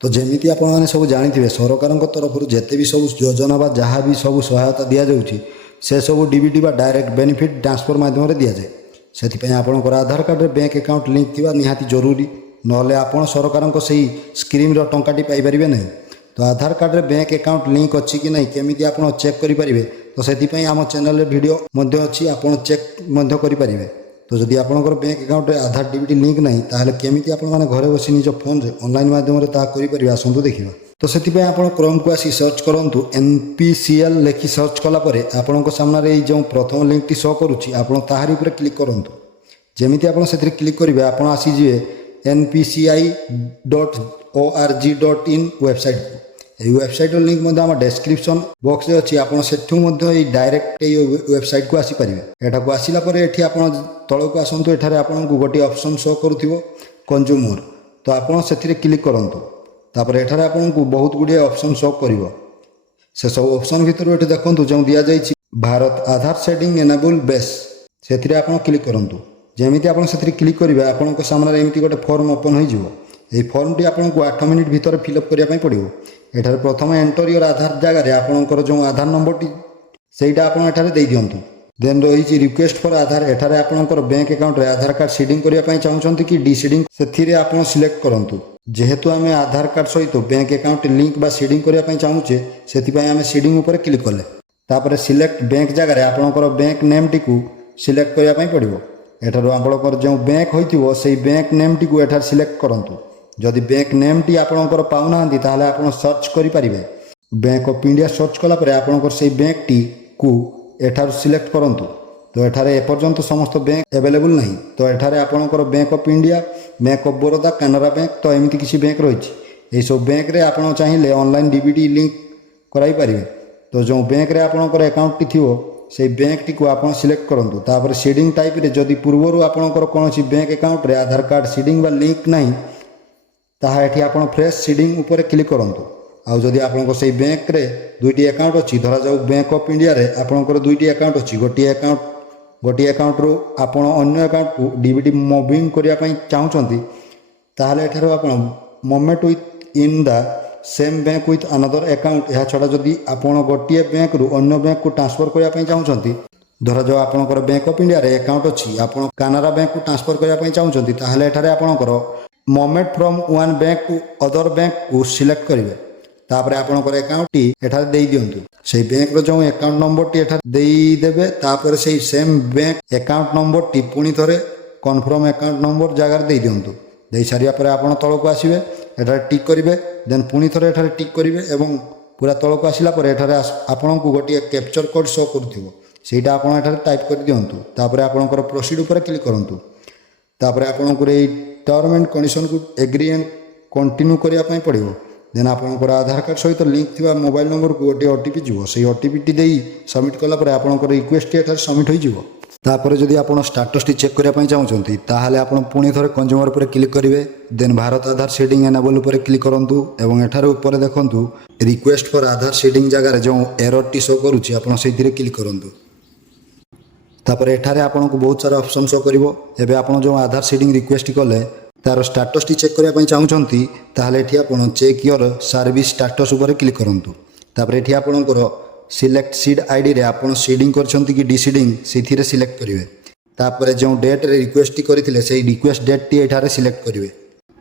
तो जमी आपने सब जानी सरकार तरफ जिते भी सब योजना बा जहाँ भी सब सहायता दि जाऊँगी से सब डीबीटी बा डायरेक्ट बेनिफिट ट्रांसफर माध्यम दि जाए से आपंकर आधार कार्ड में बैंक अकाउंट लिंक थी निहाती जरूरी नले आप सरकार से स्कीम टाँटी पाइपर ना। तो आधार कार्ड में बैंक अकाउंट लिंक अच्छी कि नहीं केमी आप चेक करेंगे तो से आम चैनल वीडियो अच्छी आप चेक करेंगे। तो जदि आपंकर बैंक अकाउंट में आधार डीबीटी लिंक नहीं ताहले केमिति आपण माने घरे बसी निज फोन से ऑनलाइन माध्यम ता करि परिबा आसंतु देखिबा। तो सेति आपण क्रोम को आसी सर्च करंतु NPCL लेखि सर्च कला परे आपनको सामने रे जो प्रथम लिंक टी शो करूची आपण ताहारी ऊपर क्लिक करंतु। जेमिति आपण सेति क्लिक करिवे आपण आसी जिवे npci.org.in वेबसाइट ये वेबसाइट लिंक मध्य आम डेस्क्रिप्शन बॉक्स अच्छी आपड़ से डायरेक्ट ये वेबसाइट को आसीपर एटा को आसला तल को आसतु एठारे आपको गोटे ऑप्शन शो करुव कंज्यूमर तो आपड़ से क्लिक करूँ तापर एठारे आपको बहुत गुड़े ऑप्शन शो कर से सब ऑप्शन भितर ये देखो जो दि जाए भारत आधार सेटिंग एनेबल बेस से क्लिक करूँ जमी आप क्लिक करेंगे आपण सामने एमती गोटे फॉर्म ओपन हो फॉर्म टी आपको 8 मिनिट भितर फिलअप करने पड़ो। एठार प्रथम एंटर योर आधार जगार आपंकर जो आधार नंबर टी सेटा आप दे दिंतु देन रही रिक्वेस्ट फॉर आधार एठार आपंकर बैंक अकाउंट आधार कार्ड सीडिंग करने चाहते कि डीसीडिंग से आप सिलेक्ट करूँ जेहेतु आम आधार कार्ड सहित बैंक अकाउंट लिंक बा सीडिंग करने चाहूचे से आम सीडिंग उपर क्लिक कले तापर सिलेक्ट बैंक जगार आपंकर बैंक नेम टी सिलेक्ट करने पड़ो। एठार आपंकर जो बैंक हो बैंक नेम टी एठार सिलेक्ट करूँ जदि बैंक नेम टी आपंकर पाऊना ताहले आपण सर्च करेंगे बैंक ऑफ इंडिया सर्च कलापर आपंकर से बैंक टी को एठार सिलेक्ट करूँ। तो एठारे एपर्यंत समस्त बैंक अवेलेबल नहीं तो एठारे आपंकर bank of India bank of Baroda Canara bank तो एमती किसी बैंक रही सब बैंक रे आपन चाहिए ऑनलाइन डीबीटी लिंक कराई पारे। तो जो बैंक रे आपंकर अकाउंट टी थी से बैंक टी को आप सिलेक्ट करूँ तापर सीडिंग टाइप रे जदि पूर्वर आपंकर कौन बैंक अकाउंट रे आधार कार्ड सीडिंग बा लिंक नहीं ताहा एठी आपण फ्रेश सीडिंग ऊपर क्लिक करंतु। आउ जदि आपनको से बैंक रे दुईटी अकाउंट अच्छी धरा जाऊ बैंक ऑफ इंडिया रे आपनकर दुईटी अकाउंट अच्छी गोटे अकाउंट रू आपण अन्य अकाउंट को डीबीटी मूविंग करिया पई चाहउछंती ताहाले एठारो आपण moment with in the same bank with another account या छडा जदि आपण गोटे बैंक रू अन्य बैंक को ट्रांसफर करिया पई चाहउछंती धरा जाऊ आपनकर बैंक ऑफ इंडिया रे अकाउंट अच्छी आपण कैनरा बैंक को ट्रांसफर करिया पई चाहउछंती ताहाले एठारे आपनकर movement from one bank to other bank को सिलेक्ट करेंगे तापर आपंकर अकाउंट टी एठार दे दिंतु से बैंक रो जो अकाउंट नंबर टी एठार देबे तापर से same bank account number T पुणी थरे कन्फर्म अकाउंट नंबर जगार दे दिंतु दे सारिया पर आपण तल को आसीबे एठार टिक करेंगे देन पुणी थरे एठार टिक करेंगे एवं पूरा तल को आसिला पर एठार आपण को गोटे कैप्चर कोड शो करूथिबो सेटा आपण एठार टाइप कर दिंतु तापर आपणकर प्रोसीड ऊपर क्लिक करंतु तापर आपणकर ए टर्म एंड कंडीशन को एग्री एंड कंटिन्यू करने पड़ो। देन आपंकर आधार कार्ड सहित लिंक थी मोबाइल नंबर को गोटे ओटीपी जीव से ओटीपी टी दे सबमिट कलापर आपंकर रिक्वेस्ट टी सबमिट हो तापर जदि आप स्टाटस टी चेक करने चाहते ताहले आपण पुणी थोड़े कंज्यूमर पर क्लिक करेंगे देन भारत आधार सीडिंग एनेबल उपर क्लिक करूँ और एठार ऊपर देखूँ रिक्वेस्ट फॉर आधार सीडिंग जगार जो एरर टी शो करुँच आप क्लिक करूँ तापर एठारे आपको बहुत सारा ऑप्शन शो करिवो एबे आपण जो आधार सीडिंग रिक्वेस्ट कले तार स्टाटस टी चेक करने चाहूँगी ताहले एठी आपण चेक योर सर्विस स्टाटस उपर क्लिक करंतु तापर एठी आपणकर सिलेक्ट सीड आईडी रे आपण सीडिंग करछंती कि डीसीडिंग सेथिरे सिलेक्ट करिवे तापर जो डेट रे रिक्वेस्ट टी करिथिले सेही रिक्वेस्ट डेट टी एठारे सिलेक्ट करिवे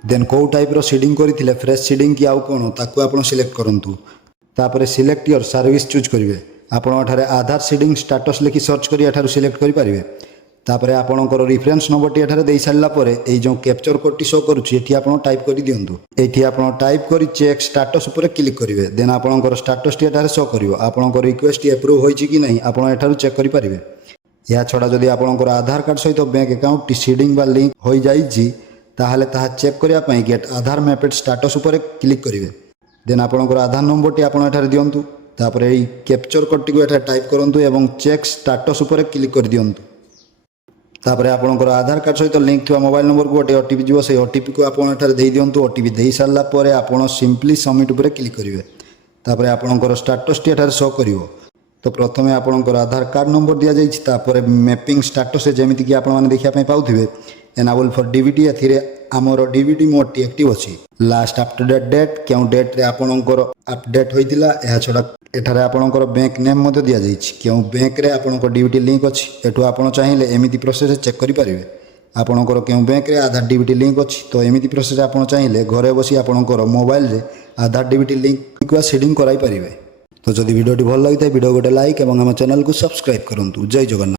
देन को टाइप रो सीडिंग करिथिले फ्रेश सीडिंग कि आउ कोन ताकू आपण सिलेक्ट करंतु तापर सिलेक्ट योर सर्विस चूज करिवे आपण एठारे आधार सीडिंग स्टाटस लिखि सर्च करी एठारु सिलेक्ट करि पारिबे तापर आपणकर रिफरेन्स नंबर टी एठारे देई सारला परे एई जो कैप्चर कोड टी शो करूछि एठी आपण टाइप करि दियंतु एठी आपण टाइप करी चेक स्टाटस ऊपर क्लिक करिवे देन आपणकर स्टाटस टी एठारे शो करिवो आपणकर रिक्वेस्ट टी अप्रूव होइछि कि नहीं आपण एठारु चेक करि पारिबे। या छडा जदि आपणकर आधार कार्ड सहित बैंक अकाउंट टी सीडिंग बा लिंक होई जाइछि ताहाले ताहा चेक करिया पई गेट आधार मैपेड स्टाटस ऊपर क्लिक करिवे देन आपणकर आधार नंबर टी आपण एठारे दियंतु तापर एई कैप्चर कोड टी को एठारे टाइप करंतु एवं चेक स्टाटस ऊपर क्लिक कर दियंतु तापर आपणकर आधार कार्ड सहित लिंक थी मोबाइल नंबर को गोटे ओटीपी जीव से ओटीपी को आपड़ दे दिंतु ओटीपी दे सारा पर आपड़ सिंपली सबमिट उपर क्लिक करेंगे तापर आपणकर स्टाटस टी एठारे शो करिवो। तो प्रथमे आपणकर आधार कार्ड नंबर दि जाइछि तापर मैपिंग स्टाटस जमीती कि आपण माने देखिया पई पाउथिबे ଏନାବଲ୍ ଫର୍ ଡିବିଟି ଏଥିରେ ଆମର ଡିବିଟି ମୋଡ଼ଟି ଆକ୍ଟିଭ୍ ଅଛି। ଲାଷ୍ଟ ଆପଡେଟ୍ ଡେଟ୍ କେଉଁ ଡେଟ୍ରେ ଆପଣଙ୍କର ଆପଡେଟ୍ ହୋଇଥିଲା। ଏହା ଛଡ଼ା ଏଠାରେ ଆପଣଙ୍କର ବ୍ୟାଙ୍କ ନେମ୍ ମଧ୍ୟ ଦିଆଯାଇଛି। କେଉଁ ବ୍ୟାଙ୍କରେ ଆପଣଙ୍କ ଡିବିଟି ଲିଙ୍କ୍ ଅଛି। ଏଠୁ ଆପଣ ଚାହିଁଲେ ଏମିତି ପ୍ରୋସେସ୍ ଚେକ୍ କରିପାରିବେ। ଆପଣଙ୍କର କେଉଁ ବ୍ୟାଙ୍କରେ ଆଧାର ଡିବିଟି ଲିଙ୍କ୍ ଅଛି। ତ ଏମିତି ପ୍ରୋସେସ୍ ଆପଣ ଚାହିଁଲେ ଘରେ ବସି ଆପଣଙ୍କର ମୋବାଇଲରେ ଆଧାର ଡିବିଟି ଲିଙ୍କ୍ ବା ସେଟିଂ କରାଇପାରିବେ। ତ ଯଦି ଭିଡ଼ିଓଟି ଭଲ ଲାଗିଥାଏ ଭିଡ଼ିଓ ଗୋଟେ ଲାଇକ୍ ଏବଂ ଆମ ଚ୍ୟାନେଲକୁ ସବସ୍କ୍ରାଇବ୍ କରନ୍ତୁ। ଜୟ ଜଗନ୍ନାଥ।